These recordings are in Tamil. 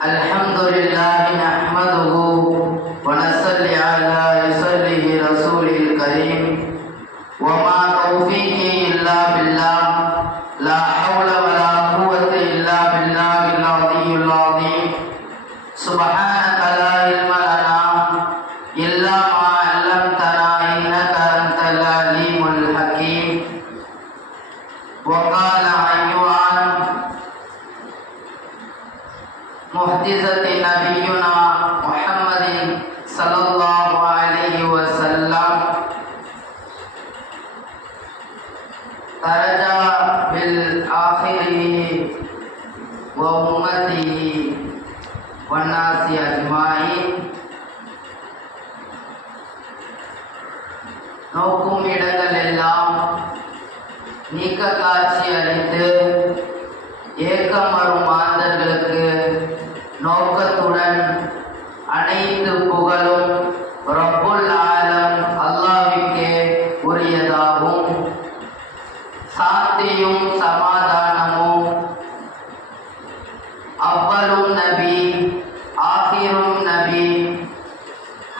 الحمد لله نحمده ونصلي على رسوله الكريم وما توفيقي إلا بالله لا حول ولا قوة إلا بالله العلي العظيم سبحانك لا علم لنا إلا ما علمتنا إنك أنت العليم الحكيم وقال أيها محدثة نبينا محمد صلى الله عليه وسلم ترجى بالآخره وأمته والناس أجمعين நோக்கும் இடங்கள் எல்லாம் நீக்க காட்சி அளித்து ஏக்கம் வரும் மாந்தர்களுக்கு நோக்கத்துடன் அனைத்து புகழும் ரப்புல் ஆலம் அல்லாஹ்வுக்கே உரியதாகும். சாந்தியும் சமாதானமும் அவ்வலும் நபி ஆகிரும் நபி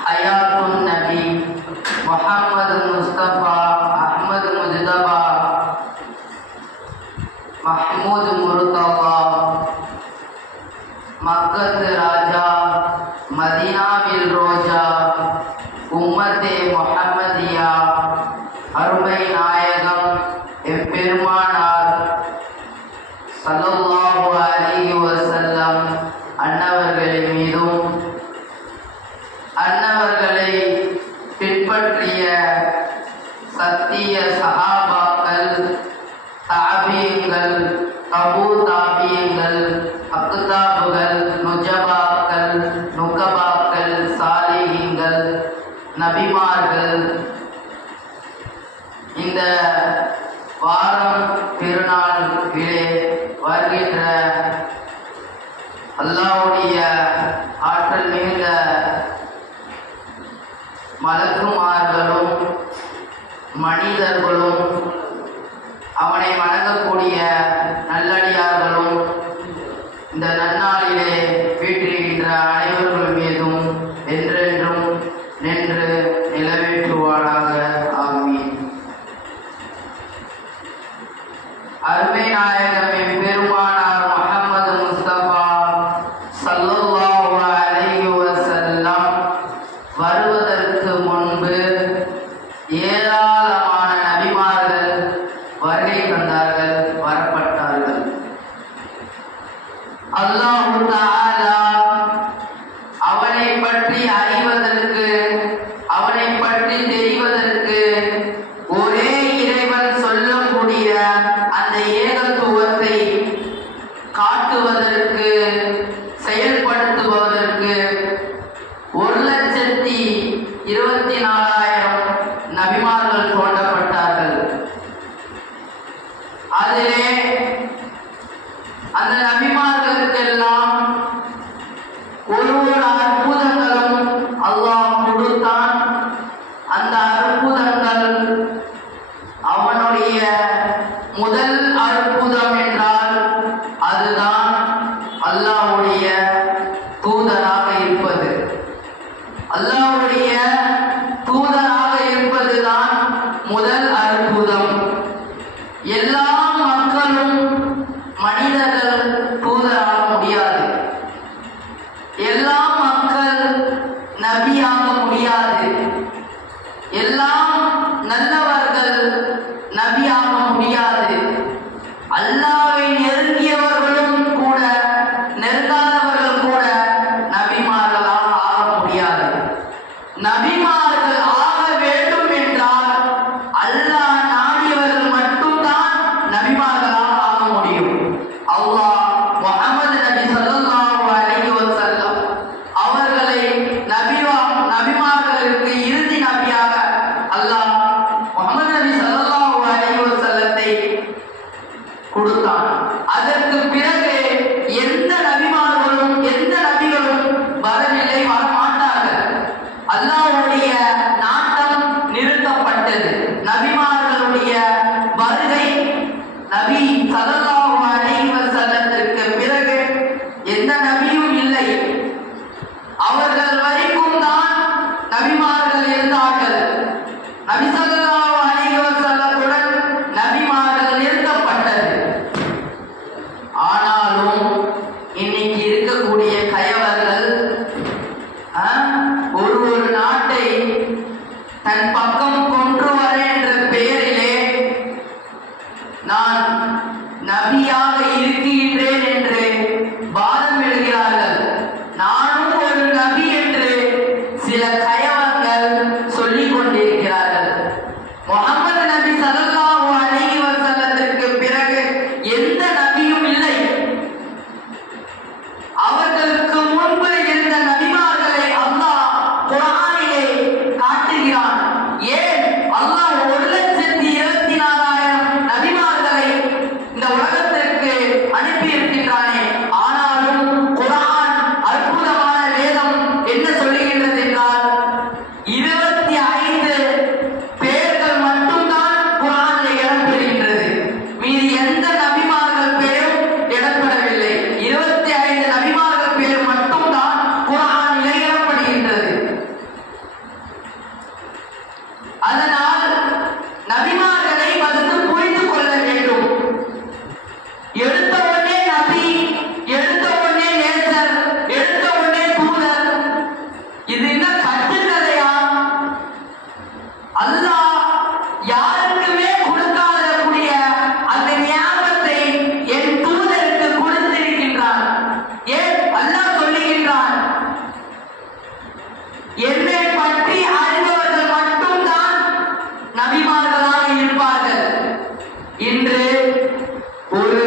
ஹயாத்துன் நபி முஹம்மது முஸ்தபா அஹ்மது முஜ்தபா மஹ்மூது முர்தபா மக்கத்து ராஜா மதீனாவில் ரோஜா உம்மத்தே முஹம்மதியா அருமை நாயகம் எம்பெருமானார் ஸல்லல்லாஹு அலைஹி வஸல்லம் அன்னவர்களின் மீதும் அன்னவர்களை பின்பற்றிய சத்திய சஹாபாக்கள் தாபியங்கள் தபூ தாபியங்கள் அக்தாபுகள் நுஜபாக்கள் நுகபாக்கள் சாலிஹீன்கள் நபிமார்கள் இந்த வாரம் திருநாளிலே வருகின்ற அல்லாஹ்வுடைய ஆற்றல் மிகுந்த மலக்குமார்களும் மனிதர்களும் அவனை வணங்கக்கூடிய நல்லடியார்களும் இந்த நன்னாளிலே வீற்றிருக்கின்ற அனைவர்கள் மீதும் என்றென்றும் நின்று நிலவேற்றுவானாக. ஆமீன். அருமை நாயகம் எம்பெருமானார் முஹம்மது முஸ்தபா ஸல்லல்லாஹு அலைஹி வஸல்லம் வருவதற்கு முன்பு ஏராளமான நபிமார்கள் வருகை தந்தார்கள், வரப்பட்டார்கள். அல்லாஹ் தஆலா அவனை பற்றி அறிவதற்கு, அவனை பற்றி தெரிவதற்கு, ஒரே இறைவன் சொல்லக்கூடிய அந்த ஏகத்துவத்தை காட்டுவதற்கு, செயல்படுத்துவதற்கு 1,24,000 நபிமார்கள் தோன்றப்பட்டார்கள். அதிலே அந்த நபிமார்களுக்கெல்லாம் ஒரு அற்புதங்களும் அல்லாஹ் கொடுத்தான். அந்த அற்புதங்கள் அவனுடைய முதல் அற்புதம் என்றால் அதுதான் ஏன் அல்லாஹ் சொல்லுகின்றான், என்னை பற்றி அறிந்தவர்கள் மட்டும்தான் நபிமார்களாக இருப்பார்கள். இன்று ஒரு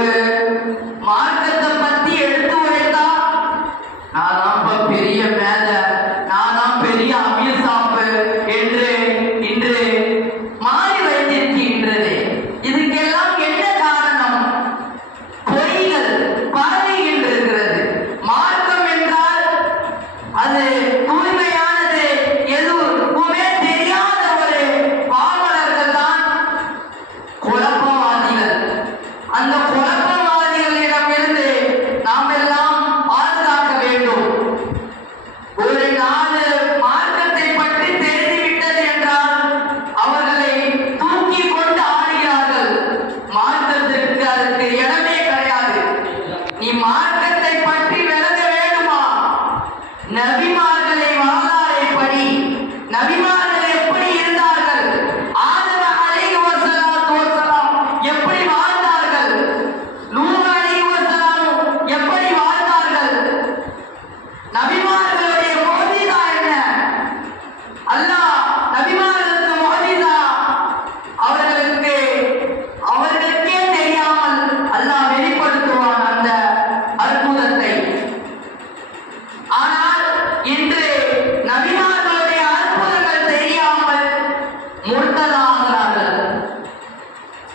மார்க்கத்தை பத்தி எடுத்து உரைத்தா நான் தான் பெரிய மேல, நான் தான் பெரிய அமீர் சாப்பு என்று இன்று மாறி வைத்திருக்கின்றது. இதுக்கெல்லாம் என்ன காரணம்? பொய்கள் பரவுகின்றிருக்கிறது. மார்க்கம் என்றால் அது தூய்மையானது எதுவுமே தெரியாத ஒரு பாவலர்கள் தான் குழப்பவாதிகள். அந்த குழப்பவாதிகளிடமிருந்து நாம் எல்லாம் பாதுகாக்க வேண்டும். ஒரு நாடு மார்க்கத்தை பற்றி தெரிந்துவிட்டது என்றால் அவர்களை தூக்கி கொண்டு ஆடுகிறார்கள். மார்க்கத்திற்கு அதற்கு இடமே கிடையாது. நீ மார்க்கத்தை பற்றி விளங்க வேண்டுமா? நபிமார்களை வரலாறை படி. நபிமார்கள் எப்படி இருந்தார்கள்? ஆதம் அலைஹிஸ்ஸலாத்து வஸ்ஸலாம் எப்படி வாழ்ந்தார்கள்? நூஹ் அலைஹிஸ்ஸலாம் எப்படி வாழ்ந்தார்கள்? நபிமார்களுடைய முஅஜிஸா என்ன? அல்லாஹ் நபிமார்களுக்கு முஅஜிஸா அவர்களுக்கே தெரியாமல் அல்லாஹ் வெளிப்படுத்துவான் அந்த அற்புதத்தை. ஆனால் இன்று நபிமார்களுடைய அற்புதங்கள் தெரியாமல் முர்த்ததாகிறார்கள்,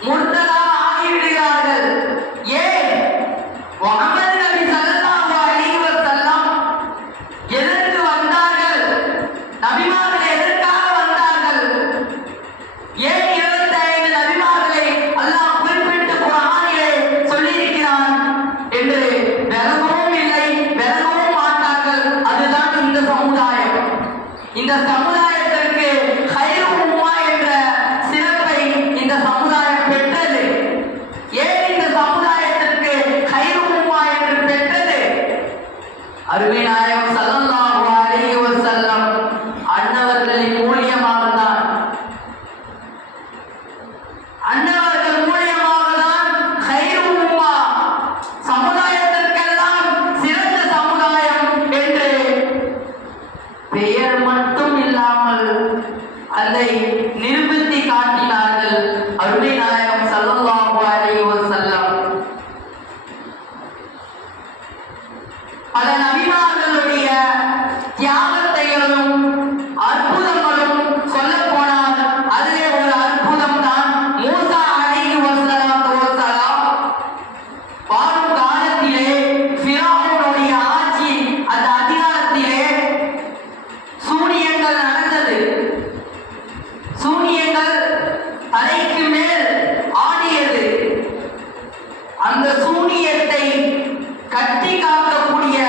முர்த்ததா ஆகிவிடுகிறார்கள். ஏன்? முஹம்மது நபி ஸல்லல்லாஹு அலைஹி வஸல்லம் எதற்கு வந்தார்கள்? நபிமார்கள் எதற்காக வந்தார்கள்? ஏன் 25 நபிமார்களை அல்லாஹ் குறிப்பிட்டு குர்ஆனிலே சொல்லியிருக்கிறான் என்று விளங்கவும் இல்லை, விளங்கவும் மாட்டார்கள். அதுதான் இந்த சமுதாயம். இந்த சமுதாயத்திற்கு ஹைரு உம்மா என்ற சிறப்பை இந்த சமுதாயம் பெற்றது. ஏன் இந்த சமுதாயத்திற்கு ஹைரு உம்மா என்று பெற்றது? அருமை நாயகம் ஸல்லல்லாஹு அலைஹி வஸல்லம் அன்னவர்களின் மூலியமாக தான், அன்னவர்கள் மூலியமாக தான் ஹைரு உம்மா, சமுதாயத்திற்கெல்லாம் சிறந்த சமுதாயம் என்று பெயர் மட்டும் இல்லாமல் அதை நிரூபித்து காட்டினார்கள் அருமை நாயகம் ஸல்லல்லாஹு அலைஹி வஸல்லம். பல நபிமார்களுடைய தியாகத்தைகளும் அற்புதங்களும் சொல்ல போனால் அதிலே ஒரு அற்புதம் தான் மூசா அலைஹிஸ்ஸலாத்து வஸ்ஸலாம் வாழும் காலத்திலே ஃபிரௌனுடைய ஆட்சி, அந்த அதிகாரத்திலே சூனியங்கள் நடந்தது. சூனியங்கள் தலைக்கு மேல் ஆடியது. அந்த சூனியத்தை கட்டி காக்கக்கூடிய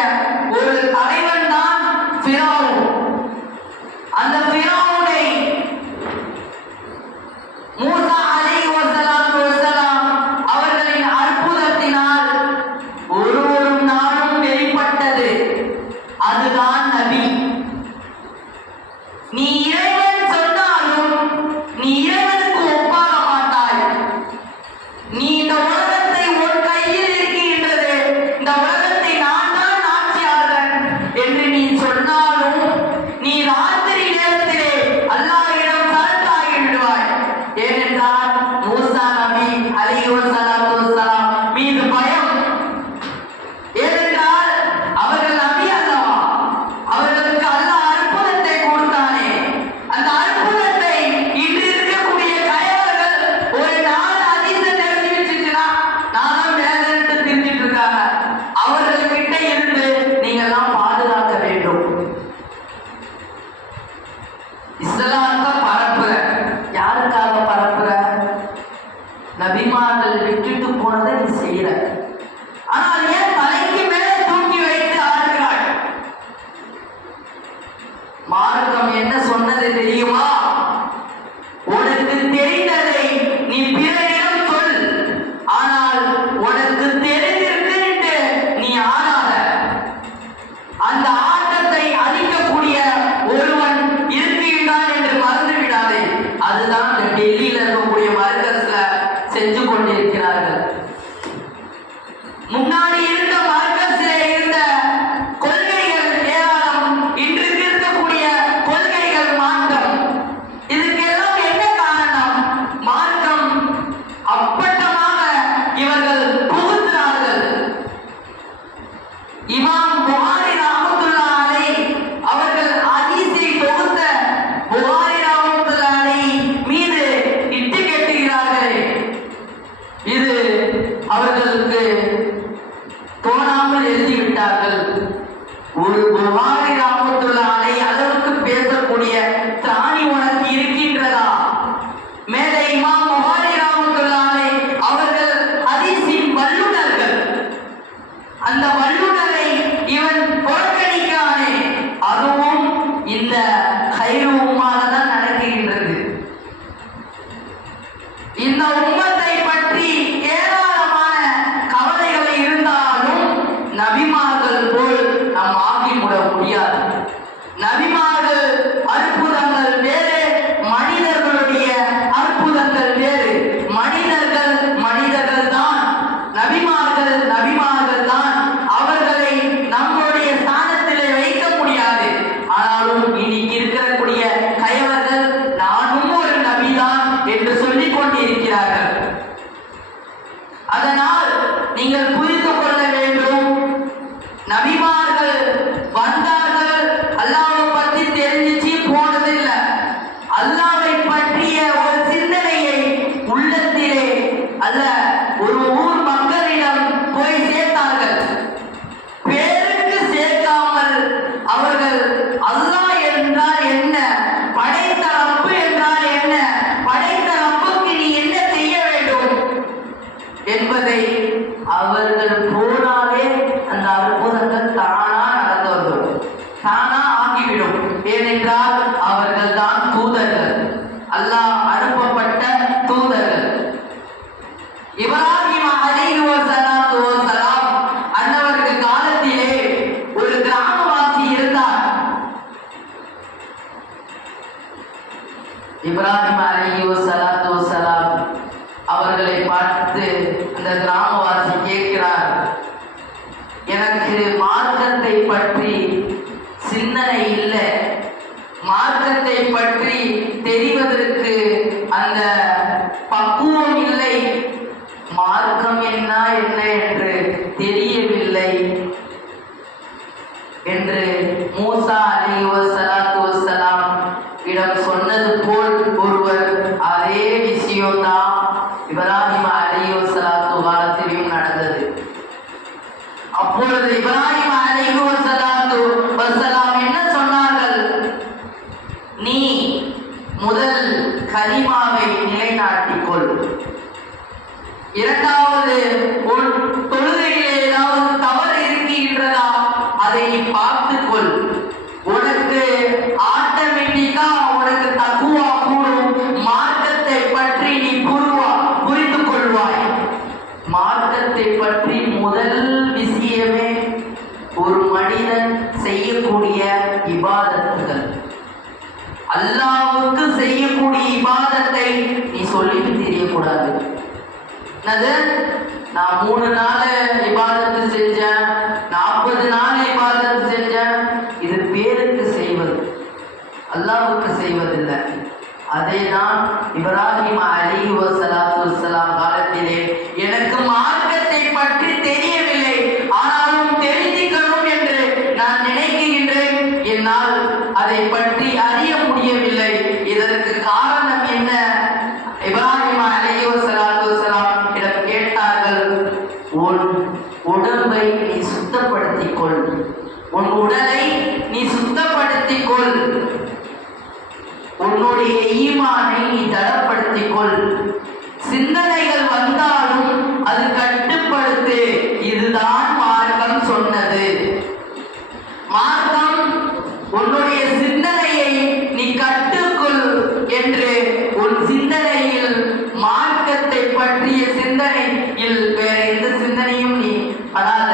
இமாம் புகாரி ரஹ்மத்துல்லாஹி அலைஹி அவர்கள் ஹதீஸை தொகுத்த புகாரி ரஹ்மத்துல்லாஹி அலைஹி மீது இட்டு கேட்டுகிறார்கள். இது அவர்களுக்கு தோணாமல் எழுதிவிட்டார்கள். ஒரு புகாரி ரஹ்மத்துல்லாஹி அலைஹி அளவுக்கு பேசக்கூடிய திராணி உனக்கு இருக்கின்றதா? மேலே இமாம் புகாரி ரஹ்மத்துல்லாஹி அலைஹி அவர்கள் ஹதீஸின் வல்லுநர்கள். அந்த வல்லுநரை இவன் புறக்கணிக்கானே, அதுவும் இந்த கைரு உம்மால தான் நடக்கின்றது. இந்த உம்மத்தை பற்றி ஏராளமான கவலைகள் இருந்தாலும் நபிமார்கள் போல் நாம் ஆகிவிட முடியாது. நபிமார்கள் அற்புதங்கள் வேறு, மனிதர்களுடைய அற்புதங்கள் வேறு. மனிதர்கள் மனிதர்கள் தான், நபிமார்கள் நபிமார்கள் தான். அவர்களை நம்முடைய ஸ்தானத்திலே வைக்க முடியாது. ஆனாலும் இன்னைக்கு இருக்கக்கூடிய கயவர்கள் நானும் ஒரு நபிதான் என்று சொல்லிக் கொண்டிருக்கிறார்கள். அதனால் நீங்கள் புரிந்து கொள்ள வேண்டும், நபிமார்கள் வந்தார்கள், அல்லாஹ்வை பற்றி தெரிஞ்சிச்சு போனதில்லை. அல்லாஹ்வை பற்றிய ஒரு சிந்தனையை உள்ளத்திலே அல்ல ஒரு ஊர் மக்களிடம் போய் சேர்த்தார்கள். பேருக்கு சேர்க்காமல் அவர்கள் அல்லாஹ் என்றால் என்ன, படைத்த ரப்பு என்றால் என்ன, படைத்த ரப்புக்கு நீ என்ன செய்ய வேண்டும் என்பதை அவர்கள் போனாலே அந்த அற்புதங்கள் தானா நடந்து வந்துடும், தானா ஆகிவிடும். ஏனென்றால் அவர்கள் தான் தூதர்கள், அல்லாஹ் அனுப்பப்பட்ட தூதர்கள். இப்ராஹிம் அலைஹிஸ்ஸலாத்து வஸ்ஸலாம் அன்னவர்கள் காலத்திலே ஒரு கிராமவாசி இருந்தார். இப்ராஹிம் அலைஹிஸ்ஸலாத்து வஸ்ஸலாம் அவர்களை பார்த்து அந்த கிராமவாசி கேட்கிறார், எனக்கு மார்க்கத்தை பற்றி சிந்தனை இல்லை, மார்க்கத்தை பற்றி தெரிவதற்கு அந்த பக்குவம் இல்லை, மார்க்கம் என்ன என்று தெரியவில்லை என்று மூசா அலைஹிஸ்ஸலாத்து வஸ்ஸலாம் இடம் சொன்னது போல் ஒருவர் அதே விஷயம்தான் இப்ராஹிம் அலைஹிஸ்ஸலாத்து காலத்திலும் நடந்தது. அப்பொழுது இப்ராஹிம் அலைஹிஸ்ஸலாத்து வஸ்ஸலாம் என்ன சொன்னார்கள்? நீ முதல் கலிமாவை நிலைநாட்டிக்கொள், இரண்டாவது உன் தொழுகையிலே ஏதாவது தவறு இருக்கின்றதா அதை நீ பார்த்துக்கொள், உனக்கு ஆட்டோமேட்டிக்கா உனக்கு தக்குவா கூடும், மார்க்கத்தை பற்றி நீ புரிந்து கொள்வாய். மார்க்கத்தை பற்றி முதல் விஷயமே ஒரு மனிதன் செய்யக்கூடிய இபாதத்துகள், அல்லாஹ்வுக்கு செய்யக்கூடிய இபாதத்தை நீ சொல்லிட்டு தெரியக்கூடாது. நான் 3 நாள் இபாதத்து செஞ்சேன், 40 நாள் இபாதத்து செஞ்சேன், இது பேருக்கு செய்வது, அல்லாஹ்வுக்கு செய்வதில்லை. அதேதான் இப்ராஹிம் அலைஹிஸ்ஸலாத்து வஸ்ஸலாம் காலத்திலே எனக்கு மார்க்கத்தை பற்றி தெரியவில்லை, ஆனாலும் தெரிஞ்சுக்கணும் என்று நான் நினைக்கின்றேன், என்னால் அதை பற்றி அறிய முடியவில்லை. இதற்கு காரணம் என்ன? இப்ராஹிம் அலைஹிஸ்ஸலாத்து வஸ்ஸலாம் இடம் கேட்டார்கள், உன் உடம்பை நீ சுத்தப்படுத்திக் கொள், உன் உடலை நீ சுத்தப்படுத்திக் கொள், உன்னுடைய ஈமானை நீ தடப்படுத்திக் கொள், சிந்தனைகள் வந்தாலும் அது கட்டுப்படுத்து. இதுதான் மார்க்கம் சொன்னது. மார்க்கம் உன்னுடைய சிந்தனையை நீ கட்டுக்கொள் என்று உன் சிந்தனையில் மார்க்கத்தை பற்றிய சிந்தனையில் வேற எந்த சிந்தனையும் நீ படாத.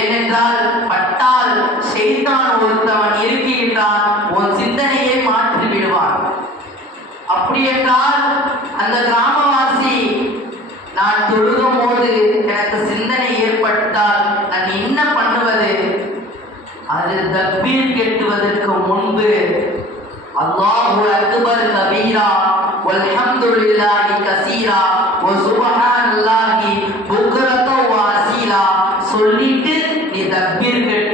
ஏனென்றால் பட்டால் ஷைத்தான் ஒருத்தவன் இருக்கின்றான், உன் சிந்தனையை மாற்றி விடுவான். அப்படி என்றால் அந்த கிராமவாசி, நான் தொழுகும் போது எனக்கு சிந்தனை ஏற்பட்டால் நான் என்ன பண்ணுவது? அது தக்பீர் கெட்டுவதற்கு முன்பு அல்லாஹு அக்பர் கபீரா வல்ஹம்துலில்லாஹி கஸீரா வ சுப்ஹானல்லாஹி புக்ரத வ அஸீலா சொல்லிட்டு நீ தக்பீர் கெட்டு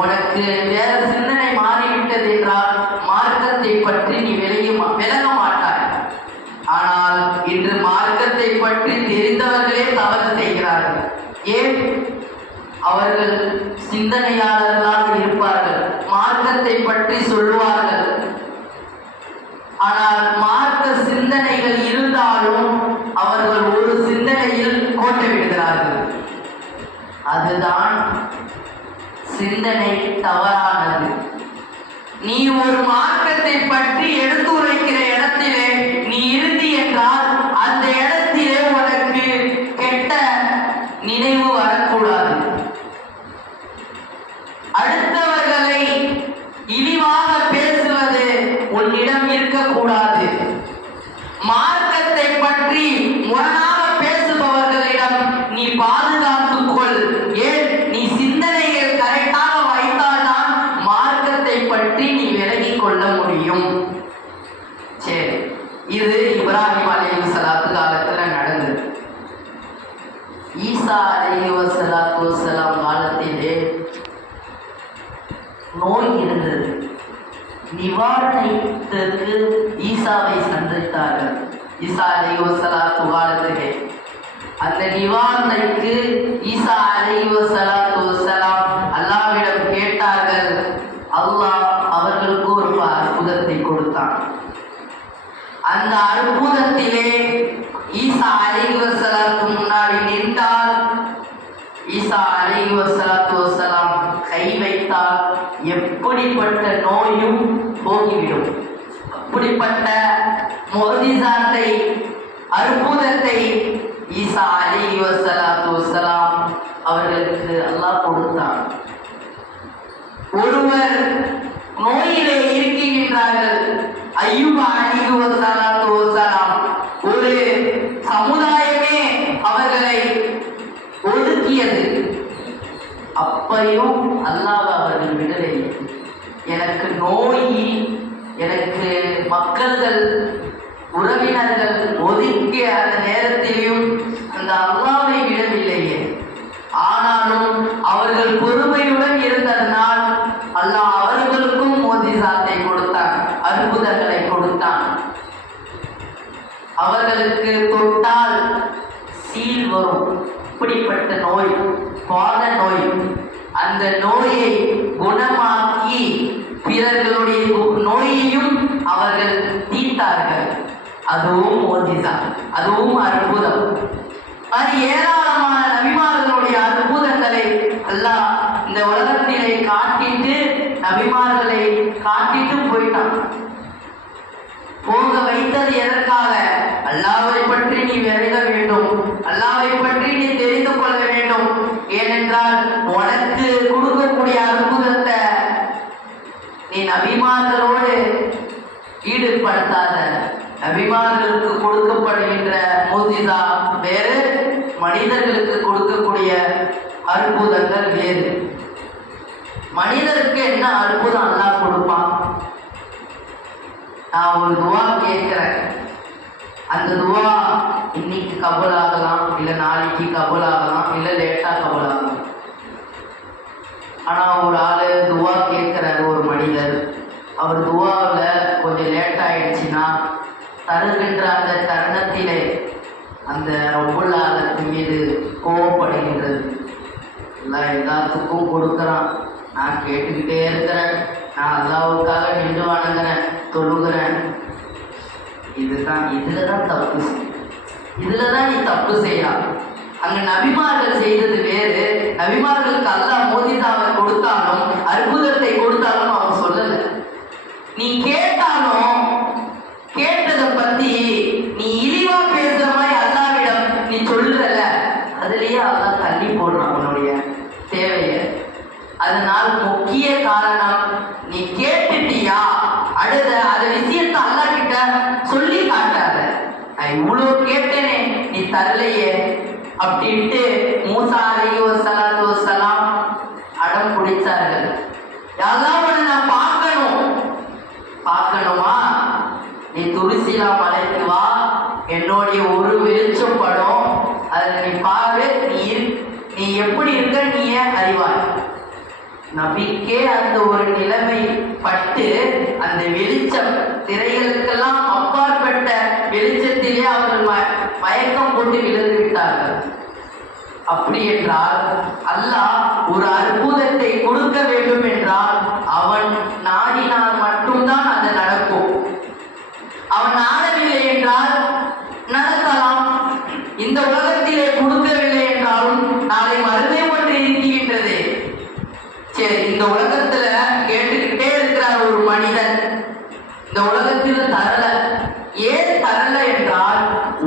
உனக்கு வேற சிந்தனை மாறிவிட்டது என்றால் மார்க்கத்தை பற்றி நீ விளங்க மாட்டாய். ஆனால் இன்று மார்க்கத்தை பற்றி தெரிந்தவர்களே தவறு செய்கிறார்கள். ஏன்? அவர்கள் சிந்தனையாளர்களாக இருப்பார்கள், மார்க்கத்தை பற்றி சொல்லுவார்கள். ஆனால் மார்க்க சிந்தனைகள் இருந்தாலும் அவர்கள் ஒரு சிந்தனையில் கோட்டை விடுகிறார்கள். அதுதான் சிந்தனை தவறானது. நீ ஒரு மார்க்கத்தை பற்றி எடுத்துரைக்கிற இடத்திலே நீ இறுதி என்றால் அந்த இடத்திலே உனக்கு கெட்ட நினைவு வரக்கூடாது. அடுத்தவர்களை இழிவாக பேசுவது உன்னிடம் இருக்கக்கூடாது. மார்க்கத்தை பற்றி முரணாக பேசுபவர்களிடம் நீ பாதுகாத்துக் கொள். ஏன்? நீ சிந்தனைகள் கரெக்டாக வைத்தால்தான் மார்க்கத்தை பற்றி நீ விலகிக் கொள்ள முடியும். சரி, இது இப்ராஹிம் அலைஹிஸ்ஸலாத்து காலத்துல நடந்தது. ஈசா அலைஹிஸ்ஸலாத்து வஸ்ஸலாம் காலத்திலே நோய் இருந்தது. நிவாரணத்திற்கு ஈசாவை சந்தித்தார்கள். ஈசா அலைஹிஸ்ஸலாத்து காலத்திலே அந்த நிவாரணைக்கு ஈசா அலைஹிஸ்ஸலாத்து வஸ்ஸலாம் அல்லாஹ்விடம் கேட்டார்கள். அல்லாஹ் அவர்களுக்கு ஒரு அற்புதத்தை கொடுத்தான். அந்த அற்புதத்திலே ஈசா அலைஹிஸ்ஸலாத்து முன்னாடி நின்றால் ஈசா அலைஹிஸ்ஸலாத்து வஸ்ஸலாம் கை வைத்தால் எப்படிப்பட்ட நோயும் போகிவிடும். அப்படிப்பட்ட முஅ்ஜிஸாத்தை அற்புதத்தை ஈசா அலைஹிஸ்ஸலாத்து வஸ்ஸலாம் அவர்களுக்கு அல்லாஹ் கொடுத்தான். ஒருவர் நோயிலே இருக்கின்றார்கள். அய்யூப் அலைஹிஸ்ஸலாத்து வஸ்ஸலாம் ஒரு சமுதாயமே அவர்களை ஒதுக்கியது. அப்பையும் அல்லாஹ் அவர்கள் விடவில்லை. எனக்கு நோய், எனக்கு மக்கள்கள் உறவினர்கள் ஒதுக்கிய அந்த நேரத்திலும் அந்த அல்லாஹ்வை விடவில்லையே. ஆனாலும் அவர்கள் பொறுமையுடன் இருந்ததனால் அல்லாஹ் அவர்களுக்கும் முஅ்ஜிஸாத்தை கொடுத்தான், அற்புதங்களை கொடுத்தான். அவர்களுக்கு தொட்டால் சீல் வரும். இப்படிப்பட்ட நோய், பாத நோய், அந்த நோயை குணமாக்கி பிறர்களுடைய நோயையும் அவர்கள் தீர்த்தார்கள். அதுவும் முஅ்ஜிஸா, அதுவும் அற்புதம். அது ஏராளமான நபிமார்களுடைய அற்புதங்களை அல்லாஹ் இந்த உலகத்திலே காட்டிட்டு நபிமார்களை காட்டிட்டு போயிட்டான். போக வைத்தது எதற்காக? அல்லாஹ்வை பற்றி நீ விளங்க வேண்டும், அல்லாஹ்வை பற்றி நீ தெரிந்து கொள்ள வேண்டும். ஏனென்றால் உனக்கு கொடுக்கக்கூடிய அற்புதத்தை நீ நபிமார்களோடு ஈடுபடுத்தாத. நபிமார்களுக்கு கொடுக்கப்படுகின்ற முஅ்ஜிஸா வேறு, மனிதர்களுக்கு கொடுக்கக்கூடிய அற்புதங்கள் வேறு. மனிதருக்கு என்ன அற்புதம் அல்லாஹ் கொடுப்பான்? நான் ஒரு துவா கேட்கிறேன், அந்த துவா இன்னைக்கு கபூல் ஆகலாம், இல்லை நாளைக்கு கபூல் ஆகலாம், இல்லை லேட்டாக கபூல் ஆகலாம். ஆனால் ஒரு ஆள் துவா கேட்குறாரு, ஒரு மனிதர், அவர் துவாவில் கொஞ்சம் லேட் ஆயிடுச்சுன்னா தருகின்ற அந்த தருணத்திலே அந்த ரப்புல் ஆலமீன் மீது கோபப்படுகின்றது. எல்லாம் எல்லாத்துக்கும் கொடுக்குறான், நான் கேட்டுக்கிட்டே இருக்கிறேன், நான் அல்லாஹ்வுக்காக நின்று வணங்குறேன், தொழுகிறேன். இதில் தான் தப்பு, இதில் தான் நீ தப்பு செய்யலாம். அங்கே நபிமார்கள் செய்தது வேறு. நபிமார்களுக்கு அல்லாஹ் முஅ்ஜிஸாவை கொடுத்தாலும் அற்புதத்தை கொடுத்தாலும் அவன் சொல்லலை. நீ கேட்டாலும் கேட்டதை பற்றி நீ இழிவா பேசுற மாதிரி அல்லாஹ்விடம் நீ சொல்லுறல, அதுலேயே அல்லாஹ் தள்ளி போடுறான் உன்னுடைய தேவையை. அதனால் முக்கிய காரணம், நீ கேட்டுட்டியா, அடுத்த அந்த விஷயத்தை அல்லாஹ் கிட்ட சொல்லி காட்டாத. நான் இவ்வளோ கேட்டேனே நீ தரலையே அப்படின்ட்டு மூசா அலைஹிஸ்ஸலாத்து வஸ்ஸலாம் அடம் பிடிச்சார்கள். யாராவது நான் பார்க்கணுமா, நீ துரிசிலா மலைக்கு வா, என்னுடைய ஒரு வெளிச்சம் படம், அதை நீ பாரு, நீ எப்படி இருக்க நீ ஏன் அறிவாய். நபிக்கே அந்த ஒரு நிலைமை பட்டு அந்த வெளிச்சம் திரைகளுக்கெல்லாம் அப்பாற்பட்ட வெளிச்சத்திலே அவர்கள் மயக்கம் போட்டு விழுந்து விட்டார்கள். அப்படி என்றால் அல்லாஹ் ஒரு அற்புதத்தை கொடுக்க வேண்டும் என்றால் அவன் நாடினால் மட்டும்தான் அது நடக்கும். அவன் நாடவில்லை என்றால் நடக்கலாம். இந்த உலகத்திலே கொடுக்கவில்லை என்றாலும் நாளை மறுமை ஒன்று இருக்கின்றது. சரி, இந்த உலகத்துல கேட்டுக்கிட்டே இருக்கிறார் ஒரு மனிதன், இந்த உலகத்தில் தரல. ஏன் தரல என்றால்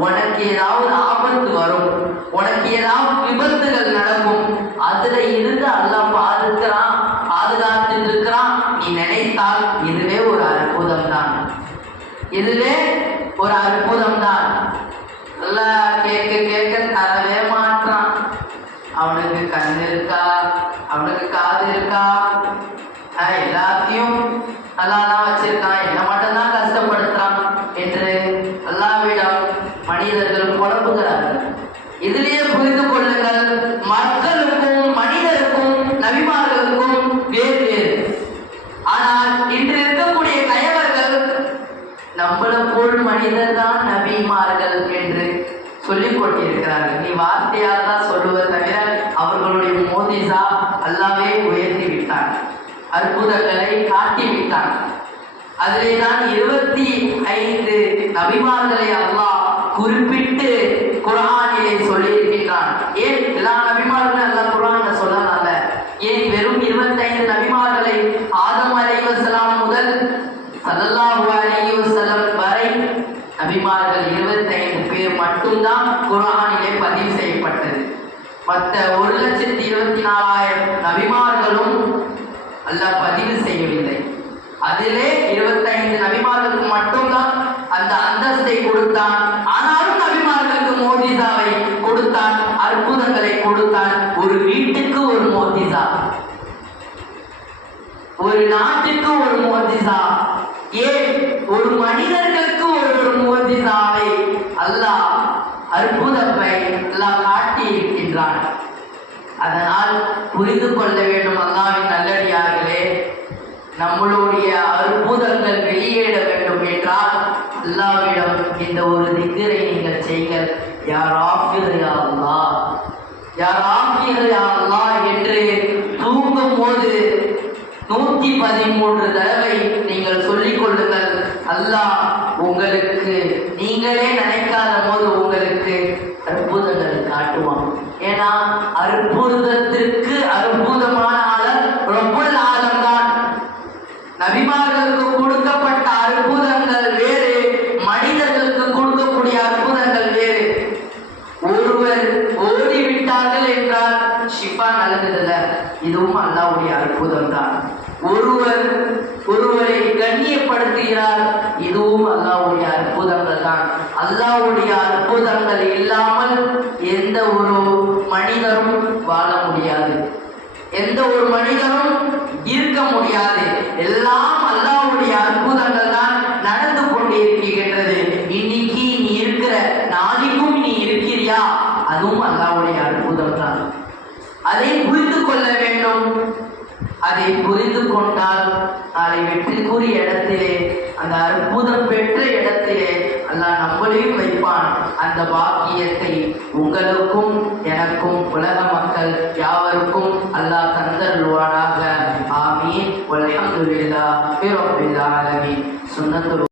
உனக்கு ஏதாவது ஆபத்து வரும், உனக்கு ஏதாவது விபத்துகள் நடக்கும், அதுல இருந்து அல்லாஹ் பாதுகாத்து இருக்கிறான். நீ நினைத்தால் இதுவே ஒரு அற்புதம் தான், இதுவே ஒரு அற்புதம் தான். எல்லாம் கேட்க கேட்க தரவே மாட்டான். அவனுக்கு கண் இருக்கா, அவனுக்கு காது இருக்கா, எல்லாத்தையும் நல்லா தான் வச்சிருக்கான், என்ன மட்டும்தான் கஷ்டப்படுத்துறான் என்று அல்லாஹ்விடம் மனிதர்கள் புலம்புகிறார்கள். இதிலேயே புரிந்து கொள்ளுங்கள், மக்களுக்கும் மனிதருக்கும் நபிமார்களுக்கும் வேறு வேறு. ஆனால் இன்று இருக்கக்கூடிய கயவர்கள் நம்மளை போல் மனிதர் தான் நபிமார்கள் என்று சொல்லிக் கொண்டிருக்கிறார்கள். நீ வார்த்தையால் தான் சொல்லுவதை தவிர அவர்களுடைய மோதிசா அல்லாவே உயர்த்தி விட்டான், அற்புதங்களை காட்டி விட்டான். அதிலே தான் 25 நபிமார்களை அல்லாஹ் குறிப்பிட்டு குர்ஆனிலே சொல்லி இருக்கின்றான். ஏன் எல்லா நபிமார்களும் எல்லாம் குர்ஆன்ல சொல்லல? ஏன் வெறும் 25 நபிமார்களை ஆதம் அலைஹிஸ்ஸலாம் முதல் ஸல்லல்லாஹு அலைஹி வஸல்லம் வரை நபிமார்கள் 25 பேர் மட்டும்தான் குர்ஆனிலே பதிவு செய்யப்பட்டது. மற்ற 1,24,000 நபிமார்களும் அல்லாஹ் பதிவு செய்யவில்லை. அதிலே 25 நபிமார்களுக்கு மட்டும்தான் அந்த அந்தஸ்தை கொடுத்தான். ஆனாலும் நபிமார்களுக்கு மோதிசாவை கொடுத்தான், அற்புதங்களை கொடுத்தான். ஒரு வீட்டுக்கு ஒரு மோதிசா, ஒரு நாட்டுக்கு ஒரு மோதிசா, ஏன் ஒரு மனிதர்களுக்கு ஒரு மோதிசாவை அல்லாஹ் அற்புதத்தை அல்லாஹ் காட்டி இருக்கின்றான். அதனால் புரிந்து கொள்ள வேண்டும் அல்லாஹ்வின் நல்லடியார்களே, நம்மளுடைய அற்புதங்கள் வெளியேற வேண்டும் என்றால் அல்லாஹ்விடம் இந்த ஒரு திக்ரை நீங்கள் செய்யுங்கள். யா ராஃபிர் யா அல்லாஹ், யா ராஃபிர் யா அல்லாஹ் என்று தூங்கும் போது 113 தடவை நீங்கள் சொல்லிக் கொள்ளுங்கள். அல்லாஹ் உங்களுக்கு நீங்களே நினைக்காத போது உங்களுக்கு அற்புதங்கள் காட்டுவான். ஏன்னா அற்புதத்திற்கு அற்புதமான ஆளர் ரப்புல் ஆலம் தான். நபிமார்களுக்கு கொடுக்கப்பட்ட அற்புதங்கள் வேறு, மனிதர்களுக்கு கொடுக்கக்கூடிய அற்புதங்கள் வேறு. ஒருவர் ஓடிவிட்டார்கள் என்றால் ஷிஃபா நல்குதல்ல, இதுவும் அல்லாஹ்வுடைய அற்புதம் தான். ஒருவரை கண்ணியப்படுத்துகிறார், இதுவும் அல்லாஹ்வுடைய அற்புதங்கள் தான். அல்லாஹ்வுடைய அற்புதங்கள் இல்லாமல் எந்த ஒரு மனிதரும் வாழ முடியாது, எந்த ஒரு மனிதரும் இருக்க முடியாது. எல்லாம் அல்லாஹ்வுடைய அற்புதங்கள் தான் நடந்து கொண்டிருக்கின்றது. இன்னைக்கு நீ இருக்கிற, நாளைக்கும் நீ இருக்கிறியா, அதுவும் அல்லாஹ்வுடைய அற்புதம் தான். அதை புரிந்து கொள்ள வேண்டும். அதை புரிந்து கொண்டால் நாளை வெற்றிக்குரிய இடத்திலே, அந்த அற்புதம் பெற்ற இடத்திலே அல்லாஹ் நம்மளையும் வைப்பான். அந்த பாக்கியத்தை உங்களுக்கும் எனக்கும் உலக மக்கள் யாவருக்கும் அல்லாஹ் தந்தருள்வானாக. ஆமீன். வல்ஹம்துலில்லாஹி ரப்பில் ஆலமீன். சுன்னத்துல்